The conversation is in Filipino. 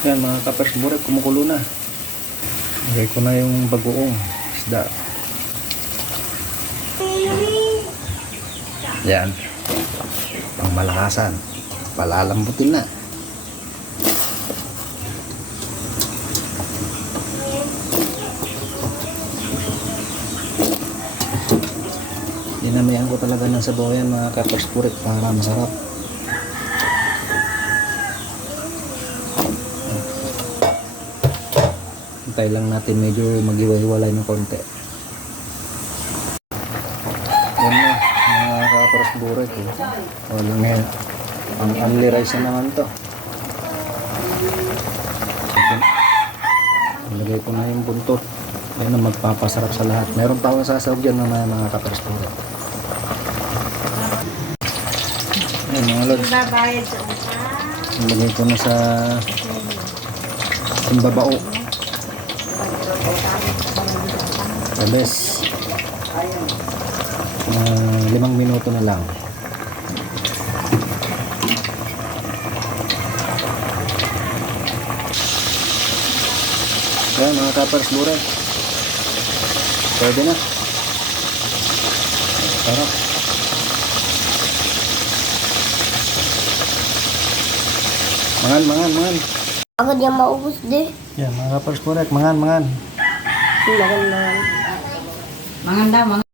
Yan mga kapers burek, kumukulo na. Lagay ko na yung bagoong isda. Yan. Pang malakasan. Palalambutin na. Dinamihan ko talaga ng sabaw yan mga kapers burek para masarap. Hintay lang natin medyo maghiwa-hiwalay ng konti. Yan na mga kapers burek. Walang yan. Ang only rice na naman to. Ilagay ko na yung buntot. Yan ang magpapasarap sa lahat. Meron pa akong sasawag dyan mga kapers burek. Yan mga lods. Ilagay ko na sa imbabao. Sabes. 5 minuto na lang. Yan mga kapers burek. Pwede na. Sarap. Mangan. Agad yan maubos di. Yan mga kapers burek, mangan. Mangan. Mangan daw,